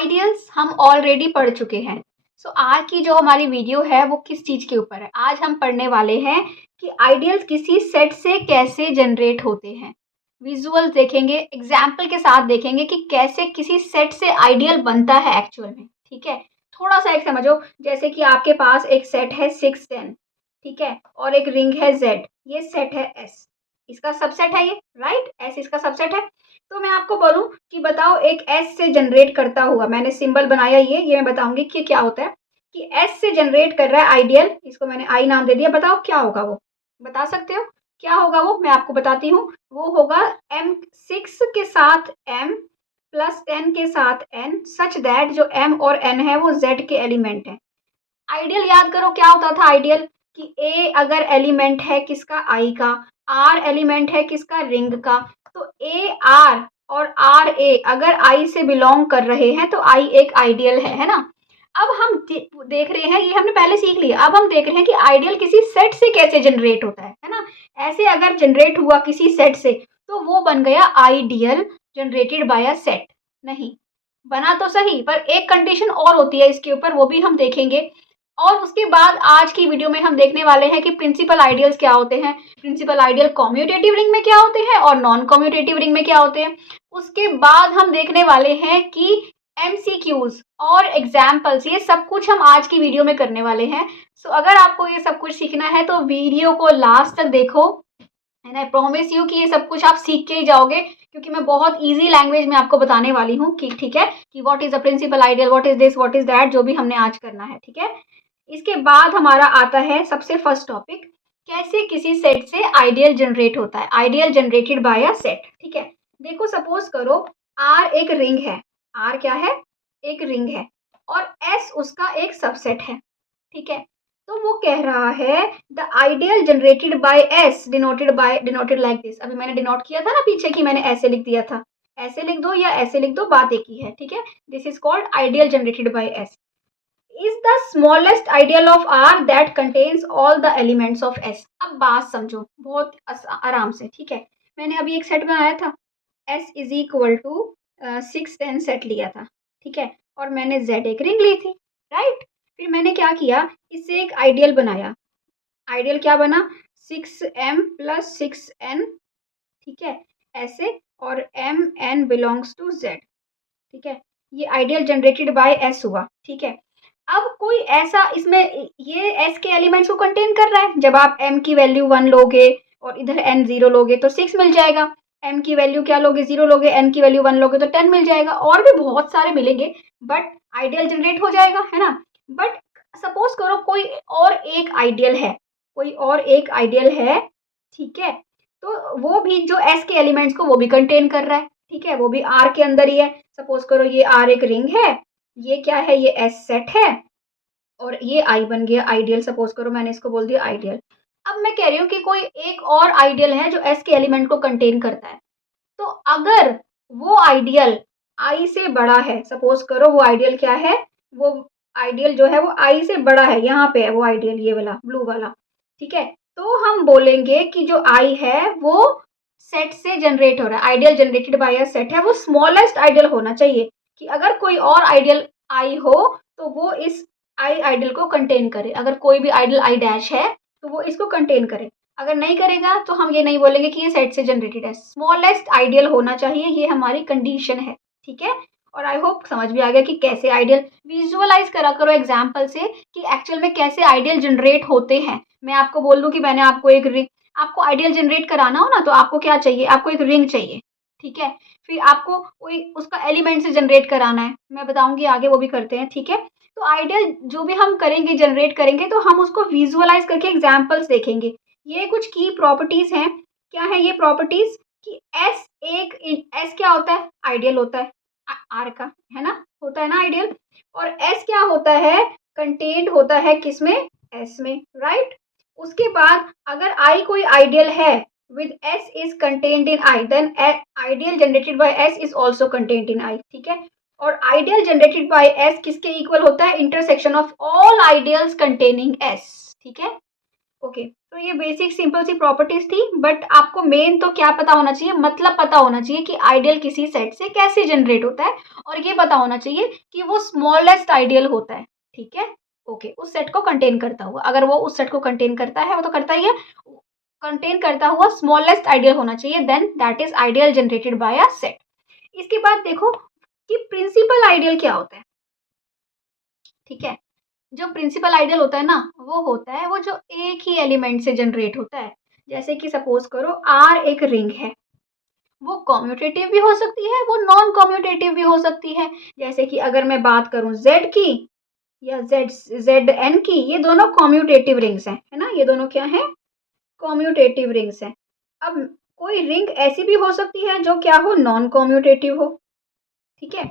Ideals हम already पढ़ चुके हैं। आज की जो हमारी वीडियो है वो किस चीज़ के ऊपर है? आज हम पढ़ने वाले हैं कि आइडियल्स किसी सेट से कैसे जनरेट होते हैं। विजुअल्स देखेंगे, एग्जाम्पल के साथ देखेंगे कि कैसे किसी सेट से आइडियल बनता है एक्चुअल में। ठीक है, थोड़ा सा एक समझो, जैसे कि आपके पास एक सेट है 6 10, ठीक है, और एक रिंग है Z। ये सेट है S, इसका सबसेट है ये, राइट? S इसका सबसेट है। तो मैं आपको बोलूं कि बताओ एक S से जनरेट करता हुआ, मैंने सिंबल बनाया ये मैं बताऊंगी कि क्या होता है कि S से जनरेट कर रहा है आइडियल, इसको मैंने I नाम दे दिया। बताओ क्या होगा वो, बता सकते हो क्या होगा वो? मैं आपको बताती हूँ। वो होगा M6 के साथ M प्लस 10 के साथ N सच दैट जो M और N है वो Z के एलिमेंट है। आइडियल याद करो क्या होता था आइडियल, कि A अगर एलिमेंट है किसका, I का, R एलिमेंट है किसका, रिंग का, तो A R और R A अगर I से बिलोंग कर रहे हैं तो I एक आइडियल है ना? अब हम देख रहे हैं, ये हमने पहले सीख लिया, अब हम देख रहे हैं कि आइडियल किसी सेट से कैसे जनरेट होता है ना? ऐसे अगर जनरेट हुआ किसी सेट से तो वो बन गया ideal generated by a set. नहीं बना तो सही, पर एक कंडीशन और होती है इसके ऊपर, वो भी हम देखेंगे। और उसके बाद आज की वीडियो में हम देखने वाले हैं कि प्रिंसिपल आइडियल्स क्या होते हैं, प्रिंसिपल आइडियल कॉम्यूटेटिव रिंग में क्या होते हैं और नॉन कॉम्यूटेटिव रिंग में क्या होते हैं। उसके बाद हम देखने वाले हैं कि एमसीक्यूज और एग्जाम्पल्स, ये सब कुछ हम आज की वीडियो में करने वाले हैं। अगर आपको ये सब कुछ सीखना है तो वीडियो को लास्ट तक देखो, एंड आई प्रॉमिस यू कि ये सब कुछ आप सीख के ही जाओगे, क्योंकि मैं बहुत इजी लैंग्वेज में आपको बताने वाली हूँ कि ठीक है, कि what is the principal ideal, what is this, what is that, जो भी हमने आज करना है। ठीक है, इसके बाद हमारा आता है सबसे फर्स्ट टॉपिक, कैसे किसी सेट से आइडियल जनरेट होता है, ideal generated by a set. ठीक है, देखो सपोज करो R एक रिंग है, R क्या है, एक रिंग है, और S उसका एक सबसेट है। ठीक है, तो वो कह रहा है the ideal generated bye S denoted like this. अभी मैंने डिनोट किया था ना पीछे कि मैंने ऐसे लिख दिया था, ऐसे लिख दो या ऐसे लिख दो, बात एक ही है। ठीक है, this is called ideal generated bye S is the smallest ideal of R that contains all the elements of S। अब बात समझो बहुत आराम से। ठीक है, मैंने अभी एक सेट बनाया था, S is equal to 6 10 set लिया था। ठीक है, और मैंने Z एक रिंग ली थी, राइट? फिर मैंने क्या किया, इससे एक आइडियल बनाया। आइडियल क्या बना, 6M प्लस 6N। ठीक है, ऐसे, और MN बिलोंग्स टू Z। ठीक है, ये आइडियल जनरेटेड बाय S हुआ। ठीक है, अब कोई ऐसा इसमें ये S के एलिमेंट्स को कंटेन कर रहा है। जब आप M की वैल्यू 1 लोगे और इधर N 0 लोगे तो 6 मिल जाएगा। M की वैल्यू क्या लोगे, 0 लोगे, N की वैल्यू 1 लोगे तो 10 मिल जाएगा, और भी बहुत सारे मिलेंगे, बट आइडियल जनरेट हो जाएगा, है ना? बट सपोज करो कोई और एक आइडियल है, कोई और एक आइडियल है, ठीक है, तो वो भी जो S के एलिमेंट्स को वो भी कंटेन कर रहा है। ठीक है, वो भी R के अंदर ही है। सपोज करो ये R एक रिंग है, ये क्या है, ये S सेट है, और ये I बन गया आइडियल। सपोज करो मैंने इसको बोल दिया आइडियल। अब मैं कह रही हूँ कि कोई एक और आइडियल है जो S के एलिमेंट को कंटेन करता है, तो अगर वो आइडियल I से बड़ा है, सपोज करो वो आइडियल क्या है, वो आइडियल जो है वो I से बड़ा है, यहाँ पे है वो आइडियल, ये वाला ब्लू वाला। ठीक है, तो हम बोलेंगे कि जो I है वो सेट से जनरेट हो रहा है, ideal generated by a set है, वो स्मॉलेस्ट आइडियल होना चाहिए, कि अगर कोई और आइडियल I हो तो वो इस I आइडियल को कंटेन करे। अगर कोई भी आइडियल I डैश है तो वो इसको कंटेन करे, अगर नहीं करेगा तो हम ये नहीं बोलेंगे कि ये सेट से जनरेटेड है। स्मॉलेस्ट आइडियल होना चाहिए, ये हमारी कंडीशन है। ठीक है, और आई होप समझ भी आ गया कि कैसे आइडियल विजुअलाइज करा करो एग्जाम्पल से, कि एक्चुअल में कैसे आइडियल जनरेट होते हैं। मैं आपको बोल दूं कि मैंने आपको एक रिंग, आपको आइडियल जनरेट कराना हो ना तो आपको क्या चाहिए, आपको एक रिंग चाहिए। ठीक है, फिर आपको कोई उसका एलिमेंट से जनरेट कराना है, मैं बताऊंगी आगे, वो भी करते हैं। ठीक है, तो आइडियल जो भी हम करेंगे, जनरेट करेंगे, तो हम उसको विजुअलाइज करके एग्जाम्पल्स देखेंगे। ये कुछ की प्रॉपर्टीज हैं। क्या है ये प्रॉपर्टीज, कि एस एक, एस क्या होता है, आइडियल होता है आर का, है ना, होता है ना आइडियल, और एस क्या होता है, कंटेंट होता है किसमें, एस में, राइट? उसके बाद अगर आई कोई आइडियल है with S is contained in I, then ideal generated by S is also contained in I। ठीक है, और ideal generated by S किसके इक्वल होता है, intersection of all ideals containing S। ठीक है, ओके, तो ये बेसिक सिंपल सी प्रॉपर्टीज थी, बट आपको मेन तो क्या पता होना चाहिए, मतलब पता होना चाहिए कि आइडियल किसी सेट से कैसे जनरेट होता है, और ये पता होना चाहिए कि वो स्मॉलेस्ट आइडियल होता है। ठीक है, ओके, उस सेट को कंटेन करता हुआ, अगर वो उस सेट को कंटेन करता है, वो तो करता ही है, कंटेन करता हुआ स्मॉलेस्ट आइडियल होना चाहिए, then that is ideal generated by a set. इसके बाद देखो कि प्रिंसिपल आइडियल क्या होता है। ठीक है, जो प्रिंसिपल आइडियल होता है ना, वो होता है वो जो एक ही एलिमेंट से जनरेट होता है। जैसे कि सपोज करो आर एक रिंग है, वो कॉम्यूटेटिव भी हो सकती है, वो नॉन कॉम्यूटेटिव भी हो सकती है। जैसे कि अगर मैं बात करूं जेड की या जेड एन की, ये दोनों कॉम्यूटेटिव रिंग्स हैं, है ना, ये दोनों क्या हैं, कॉम्यूटेटिव रिंग्स हैं। अब कोई रिंग ऐसी भी हो सकती है जो क्या हो, नॉन कॉम्यूटेटिव हो। ठीक है,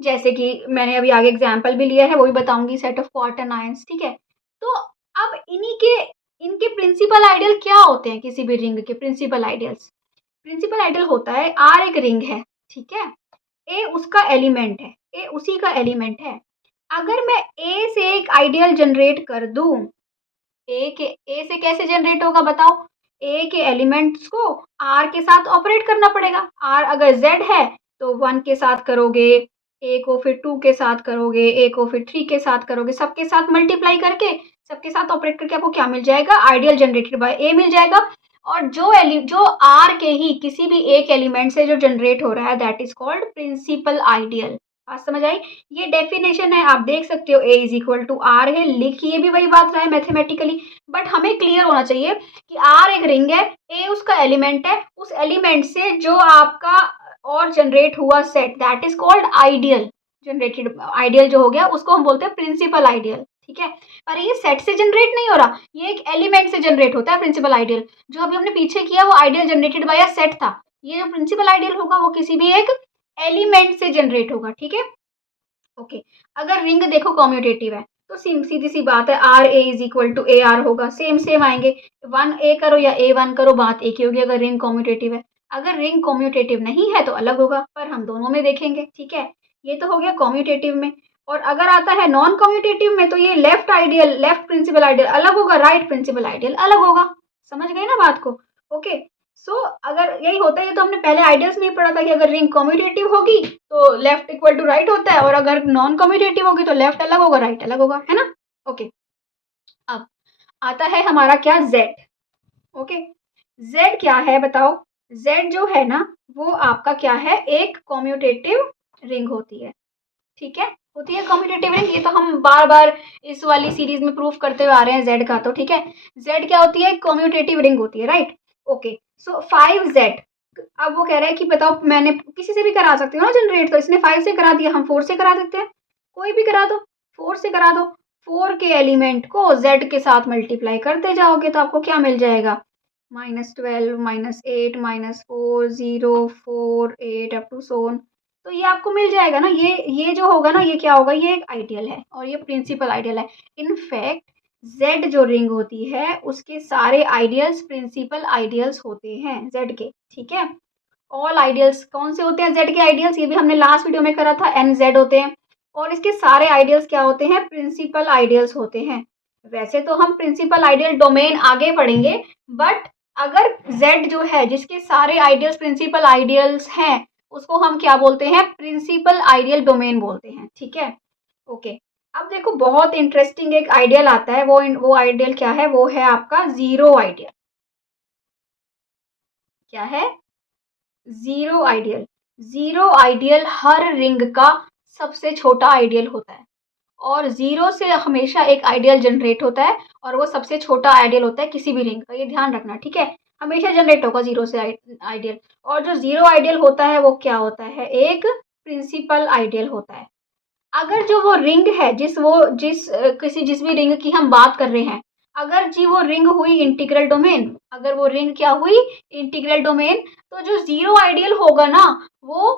जैसे कि मैंने अभी आगे एग्जाम्पल भी लिया है, वो भी बताऊंगी, सेट ऑफ क्वार्टर आयंस। ठीक है, तो अब इन्हीं के इनके प्रिंसिपल आइडियल क्या होते हैं, किसी भी रिंग के प्रिंसिपल आइडियल्स। प्रिंसिपल आइडियल होता है, आर एक रिंग है, ठीक है, ए उसका एलिमेंट है, ए उसी का एलिमेंट है। अगर मैं ए से एक आइडियल जनरेट कर दूं, ए से कैसे जनरेट होगा बताओ, ए के एलिमेंट्स को आर के साथ ऑपरेट करना पड़ेगा। आर अगर जेड है तो 1 के साथ करोगे, ए को फिर 2 के साथ करोगे, ए को फिर 3 के साथ करोगे, सबके साथ मल्टीप्लाई करके, सबके साथ ऑपरेट करके आपको क्या मिल जाएगा, आइडियल जनरेटेड बाय ए मिल जाएगा। और जो आर के ही किसी भी एक एलिमेंट से जो जनरेट हो रहा है, that is called principal ideal. बात समझ आई, ये डेफिनेशन है, आप देख सकते हो, ए इज इक्वल टू आर है, लिखिए भी वही बात रहा है मैथमेटिकली, बट हमें क्लियर होना चाहिए कि आर एक रिंग है, ए उसका एलिमेंट है, उस एलिमेंट से जो आपका और जनरेट हुआ set, that is called ideal generated. Ideal जो हो गया उसको हम बोलते हैं प्रिंसिपल आइडियल। ठीक है, पर ये सेट से जनरेट नहीं हो रहा, ये एक एलिमेंट से जनरेट होता है प्रिंसिपल आइडियल। जो अभी हमने पीछे किया वो ideal generated by a set था, ये जो प्रिंसिपल आइडियल होगा वो किसी भी एक एलिमेंट से जनरेट होगा। ठीक है, ओके, अगर रिंग देखो कॉम्यूटेटिव है तो सीधी सी बात है, R A is equal to A R होगा, सेम सेम आएंगे, 1 ए करो या A1 करो, बात एक ही होगी अगर रिंग कॉम्यूटेटिव है। अगर रिंग कॉम्यूटेटिव नहीं है तो अलग होगा, पर हम दोनों में देखेंगे। ठीक है, ये तो हो गया कॉम्यूटेटिव में। और अगर आता है नॉन कॉम्यूटेटिव में, तो ये left ideal, left principal ideal अलग होगा, राइट प्रिंसिपल आइडियल अलग होगा। समझ गए ना बात को, ओके। सो अगर यही होता है, ये तो हमने पहले आइडियल्स में ही पढ़ा था कि अगर रिंग कॉम्यूटेटिव होगी तो लेफ्ट इक्वल टू राइट होता है, और अगर नॉन कम्यूटेटिव होगी तो लेफ्ट अलग होगा, राइट अलग होगा, है ना, ओके। अब आता है हमारा क्या, जेड। ओके, जेड क्या है बताओ, जेड जो है ना वो आपका क्या है, एक कम्यूटेटिव रिंग होती है। ठीक है, होती है कम्यूटेटिव रिंग, ये तो हम बार बार इस वाली सीरीज में प्रूफ करते हुए आ रहे हैं जेड का। तो ठीक है, जेड क्या होती है, कम्यूटेटिव रिंग होती है, राइट, ओके। सो 5Z, अब वो कह रहा है कि बताओ, मैंने किसी से भी करा सकती हूँ ना जनरेट, तो इसने 5 से करा दिया, हम 4 से करा देते हैं, कोई भी करा दो, 4 से करा दो। 4 के एलिमेंट को Z के साथ मल्टीप्लाई करते जाओगे तो आपको क्या मिल जाएगा, -12 -8 -4 0 4 8 अप टू सोन। तो ये आपको मिल जाएगा ना, ये जो होगा ना, ये क्या होगा, ये एक आइडियल है और ये प्रिंसिपल आइडियल है। इनफैक्ट जेड जो रिंग होती है उसके सारे आइडियल्स प्रिंसिपल आइडियल्स होते हैं जेड के। ठीक है, ऑल आइडियल्स कौन से होते हैं, जेड के आइडियल्स, ये भी हमने लास्ट वीडियो में करा था, एन जेड होते हैं, और इसके सारे आइडियल्स क्या होते हैं, प्रिंसिपल आइडियल्स होते हैं। वैसे तो हम प्रिंसिपल आइडियल डोमेन आगे पढ़ेंगे, बट अगर जेड जो है जिसके सारे आइडियल्स प्रिंसिपल आइडियल्स हैं, उसको हम क्या बोलते हैं, प्रिंसिपल आइडियल डोमेन बोलते हैं। ठीक है, ओके। अब देखो बहुत इंटरेस्टिंग एक आइडियल आता है, वो आइडियल क्या है, वो है आपका जीरो आइडियल। क्या है, जीरो आइडियल। जीरो आइडियल हर रिंग का सबसे छोटा आइडियल होता है, और जीरो से हमेशा एक आइडियल जनरेट होता है, और वो सबसे छोटा आइडियल होता है किसी भी रिंग का, ये ध्यान रखना। ठीक है, हमेशा जनरेट होगा जीरो से आइडियल। और जो जीरो आइडियल होता है वो क्या होता है, एक प्रिंसिपल आइडियल होता है। अगर जो वो रिंग है, जिस भी रिंग की हम बात कर रहे हैं, अगर जी वो रिंग हुई इंटीग्रल डोमेन, अगर वो रिंग क्या हुई, इंटीग्रल डोमेन, तो जो जीरो आइडियल होगा ना वो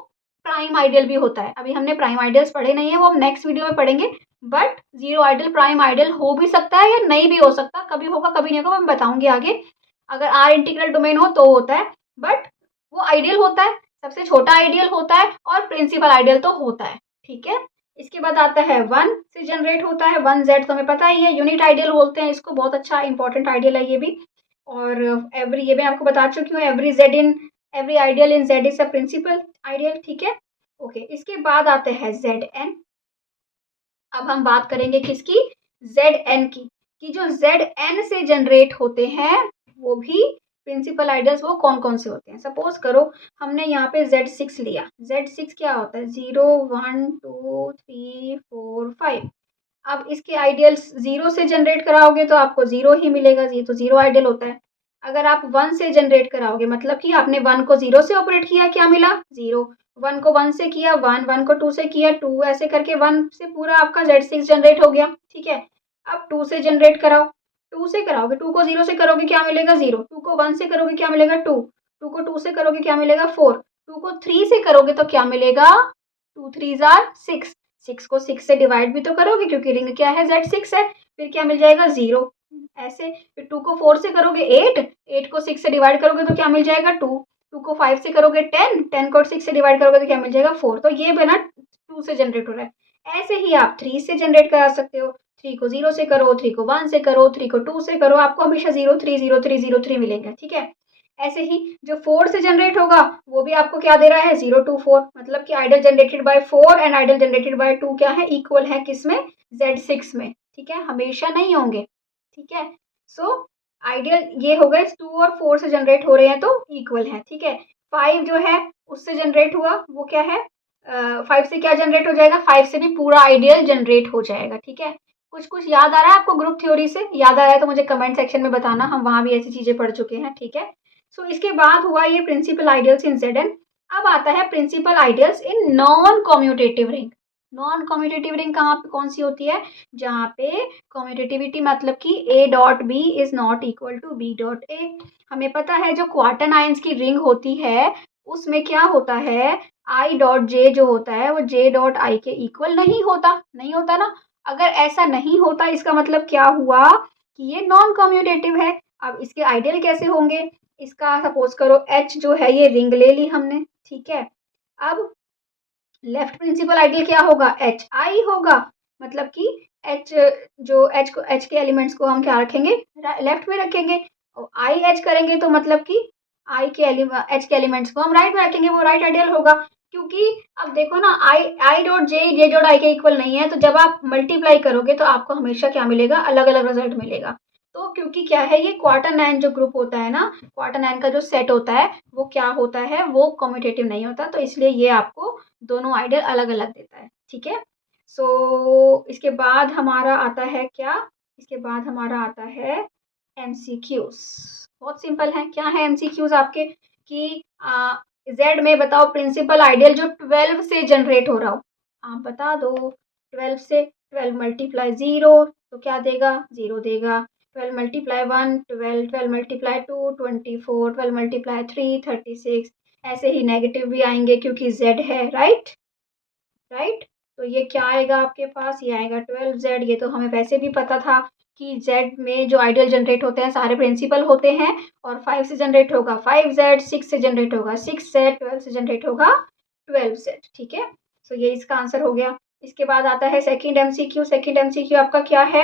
प्राइम आइडियल भी होता है। अभी हमने प्राइम आइडियल्स पढ़े नहीं है, वो हम नेक्स्ट वीडियो में पढ़ेंगे, but zero ideal prime ideal हो भी सकता है या नहीं भी हो सकता, कभी होगा कभी नहीं होगा, मैं बताऊंगी आगे। अगर आर इंटीग्रल डोमेन हो तो होता है, बट वो आइडियल होता है, सबसे छोटा आइडियल होता है, और प्रिंसिपल आइडियल तो होता है। ठीक है, इसके बाद आता है 1 से जनरेट होता है, 1 Z तो हमें पता ही है, यूनिट आइडियल बोलते हैं इसको, बहुत अच्छा इंपॉर्टेंट आइडियल है ये भी। और एवरी, ये मैं आपको बता चुकी हूँ, every ideal in Z is a principal ideal, ठीक है। ओके, इसके बाद आते हैं ZN। अब हम बात करेंगे किसकी, ZN की, कि जो ZN से जनरेट होते हैं वो भी प्रिंसिपल आइडियल्स, वो कौन कौन से होते हैं। सपोज करो हमने यहाँ पे Z6 लिया, Z6 क्या होता है, 0 1 2 3 4 5। अब इसके आइडियल्स 0 से जनरेट कराओगे तो आपको 0 ही मिलेगा, ये तो 0 आइडियल होता है। अगर आप 1 से जनरेट कराओगे, मतलब कि आपने 1 को 0 से ऑपरेट किया, क्या मिला, 0। 1 को 1 से किया 1, 1 को 2 से किया 2, ऐसे करके 1 से पूरा आपका Z6 जनरेट हो गया, ठीक है। अब 2 से जनरेट कराओ, 2 से कराओगे, 2 को 0 से करोगे क्या मिलेगा, 0। 2 को 1 से करोगे क्या मिलेगा, 2। 2 को 2 से करोगे क्या मिलेगा, 4। 2 को 3 से करोगे तो क्या मिलेगा, 2 3 आर 6। 6 को 6 से डिवाइड भी तो करोगे क्योंकि रिंग क्या है, Z6 है, फिर क्या मिल जाएगा, 0। ऐसे फिर 2 को 4 से करोगे 8, 8 को 6 से डिवाइड करोगे तो क्या मिल जाएगा, 2। 2 को 5 से करोगे 10, 10 को 6 से डिवाइड करोगे तो क्या मिल जाएगा, 4। तो ये बना 2 से जनरेट हो रहा है। ऐसे ही आप 3 से जनरेट करा सकते हो, 3 को 0 से करो, 3 को 1 से करो, 3 को 2 से करो, आपको हमेशा 0 3 0 3 0 3 मिलेंगे, ठीक है। ऐसे ही जो 4 से जनरेट होगा वो भी आपको क्या दे रहा है, 0 2 4, मतलब कि ideal generated bye 4 and ideal generated bye 2 क्या है, इक्वल है किसमें, Z6 में, ठीक है, हमेशा नहीं होंगे, ठीक है। सो आइडियल ये हो गए, 2 और 4 से जनरेट हो रहे हैं तो इक्वल है, ठीक है। 5 जो है उससे जनरेट हुआ, वो क्या है, 5 से क्या जनरेट हो जाएगा, 5 से भी पूरा आइडियल जनरेट हो जाएगा, ठीक है। कुछ कुछ याद आ रहा है आपको ग्रुप थ्योरी से, याद आ रहा है तो मुझे कमेंट सेक्शन में बताना, हम वहां भी ऐसी चीजें पढ़ चुके हैं, ठीक है। सो इसके बाद हुआ ये प्रिंसिपल आइडियल्स इन ZN। अब आता है principal ideals in non commutative ring. Non commutative ring कहाँ पे कौन सी होती है, जहाँ पे कम्यूटेटिविटी मतलब कि A.B is not equal to B.A। हमें पता है जो क्वार्टन आयंस की रिंग होती है उसमें क्या होता है, I.J जो होता है वो J.I के इक्वल नहीं होता ना। अगर ऐसा नहीं होता इसका मतलब क्या हुआ कि ये नॉन कम्यूटेटिव है। अब इसके आइडियल कैसे होंगे, इसका सपोज करो H जो है ये रिंग ले ली हमने, ठीक है। अब लेफ्ट प्रिंसिपल आइडियल क्या होगा, HI होगा, मतलब कि H, जो H के एलिमेंट्स को हम क्या रखेंगे, लेफ्ट में रखेंगे, और IH करेंगे तो मतलब कि H के एलिमेंट्स को हम राइट में रखेंगे, वो राइट आइडियल होगा। क्योंकि अब देखो ना, I.J के इक्वल नहीं है, तो जब आप मल्टीप्लाई करोगे तो आपको हमेशा क्या मिलेगा, अलग अलग रिजल्ट मिलेगा। तो क्योंकि क्या है, ये क्वार्टर 9 जो ग्रुप होता है ना, क्वार्टर 9 का जो सेट होता है वो क्या होता है, वो कम्यूटेटिव नहीं होता, तो इसलिए ये आपको दोनों आइडियल अलग अलग देता है, ठीक है। सो इसके बाद हमारा आता है क्या, इसके बाद हमारा आता है MCQs। बहुत सिंपल है, क्या है MCQs आपके, कि Z में बताओ प्रिंसिपल आइडियल जो 12 से जनरेट हो रहा हो, आप बता दो। 12 से 12 मल्टीप्लाई 0 तो क्या देगा, 0 देगा। 12 मल्टीप्लाई 1 12, 12 मल्टीप्लाई 2 24, 12 मल्टीप्लाई 3 36। ऐसे ही नेगेटिव भी आएंगे क्योंकि Z है, राइट राइट। तो ये क्या आएगा आपके पास, ये आएगा 12Z। ये तो हमें वैसे भी पता था कि Z में जो आइडियल जनरेट होते हैं सारे प्रिंसिपल होते हैं, और 5 से जनरेट होगा 5Z, 6 से जनरेट होगा 6Z, 12 से जनरेट होगा 12Z, ठीक है। सो ये इसका आंसर हो गया। इसके बाद आता है सेकंड MCQ। सेकंड MCQ आपका क्या है,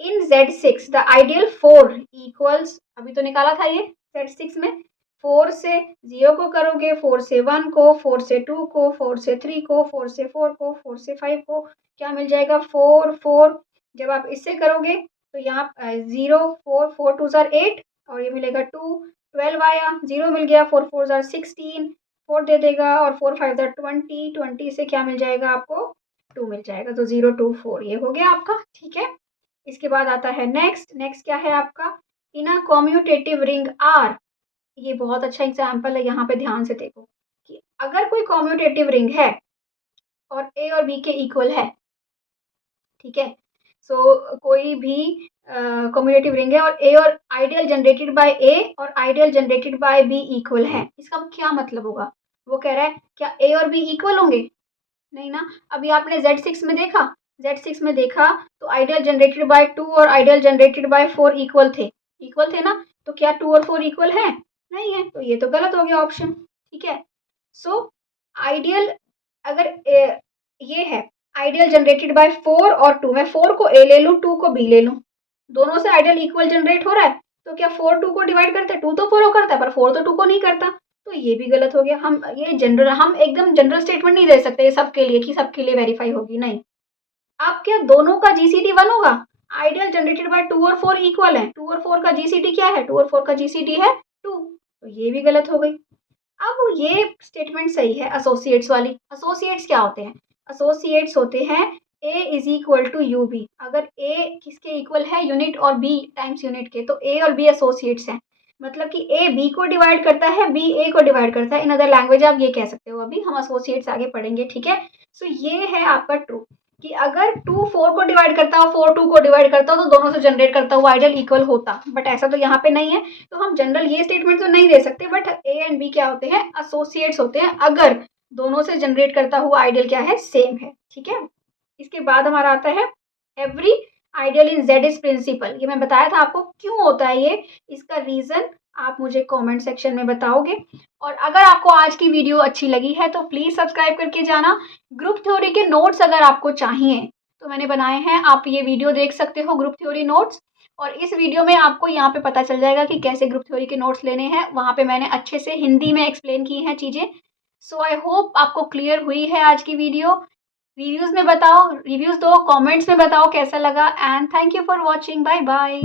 इन Z6 द आइडियल 4 इक्वल्स, अभी तो निकाला था ये Z6 में, 4 से 0 को करोगे, 4 से 1 को, 4 से 2 को, 4 से 3 को, 4 से 4 को, 4 से 5 को, क्या मिल जाएगा, 4 4। जब आप इससे करोगे तो यहाँ 0 4 4 2 जार 8, और ये मिलेगा 2, 12 आया, 0 मिल गया, 4 4 जार 16, 4 दे देगा, और 4 5 जार 20, 20 से क्या मिल जाएगा आपको, 2 मिल जाएगा। तो 0 2 4 ये हो गया आपका, ठीक है। इसके बाद आता है नेक्स्ट क्या है आपका, इन अ कम्यूटेटिव रिंग R। ये बहुत अच्छा एग्जाम्पल है, यहाँ पे ध्यान से देखो कि अगर कोई कम्यूटेटिव रिंग है और A और B के इक्वल है, ठीक है। सो कोई भी कम्यूटेटिव रिंग है और A और आइडियल जनरेटेड बाय A और ideal generated bye B equal है, इसका क्या मतलब होगा, वो कह रहा है क्या A और B इक्वल होंगे, नहीं ना। अभी आपने Z6 में देखा, Z6 में देखा तो आइडियल जनरेटेड बाय 2 और आइडियल जनरेटेड बाय 4 इक्वल थे ना। तो क्या 2 और 4 इक्वल है, नहीं है, तो ये तो गलत हो गया ऑप्शन, ठीक है। सो आइडियल अगर ये है, आइडियल जनरेटेड बाय 4 और 2, मैं 4 को ए ले लूँ, 2 को बी ले लूँ, दोनों से आइडियल इक्वल जनरेट हो रहा है, तो क्या 4 2 को डिवाइड करता है? 2 तो 4 को करता है, पर 4 तो 2 को नहीं करता, तो ये भी गलत हो गया। हम एकदम जनरल स्टेटमेंट नहीं दे सकते सबके लिए कि सबके लिए वेरीफाई होगी, नहीं। अब क्या दोनों का जीसीडी 1 होगा? आइडियल जनरेटेड बाय 2 और 4 इक्वल है, 2 और 4 का जीसीडी क्या है? 2 और 4 का जीसीडी है 2, तो ये भी गलत हो गई। अब ये स्टेटमेंट सही है एसोसिएट्स वाली। एसोसिएट्स क्या होते हैं? एसोसिएट्स होते हैं A is equal to U B. अगर ए किसके इक्वल है? यूनिट और बी टाइम्स यूनिट के, तो ए और बी एसोसिएट्स हैं। मतलब कि ए बी को डिवाइड करता है, बी ए को डिवाइड करता है। इन अदर लैंग्वेज आप ये कह सकते हो, अभी हम एसोसिएट्स आगे पढ़ेंगे, ठीक है। सो ये है आपका ट्रू कि अगर 2 4 को डिवाइड करता हो, 4 2 को डिवाइड करता हो, तो दोनों से जनरेट करता हुआ आइडियल इक्वल होता, बट ऐसा तो यहाँ पे नहीं है, तो हम जनरल ये स्टेटमेंट तो नहीं दे सकते, बट ए एंड बी क्या होते हैं? एसोसिएट्स होते हैं, अगर दोनों से जनरेट करता हुआ आइडियल क्या है? सेम है, ठीक है। इसके बाद हमारा आता है every ideal in Z is principal. ये मैं बताया था आपको क्यों होता है ये, इसका रीजन आप मुझे कमेंट सेक्शन में बताओगे। और अगर आपको आज की वीडियो अच्छी लगी है तो प्लीज सब्सक्राइब करके जाना। ग्रुप थ्योरी के नोट्स अगर आपको चाहिए तो मैंने बनाए हैं, आप ये वीडियो देख सकते हो, ग्रुप थ्योरी नोट्स। और इस वीडियो में आपको यहाँ पे पता चल जाएगा कि कैसे ग्रुप थ्योरी के नोट्स लेने हैं, वहाँ पे मैंने अच्छे से हिंदी में एक्सप्लेन की हैं चीज़ें। सो आई होप आपको क्लियर हुई है आज की वीडियो। रिव्यूज़ दो, कमेंट्स में बताओ कैसा लगा, and thank you for watching, bye bye.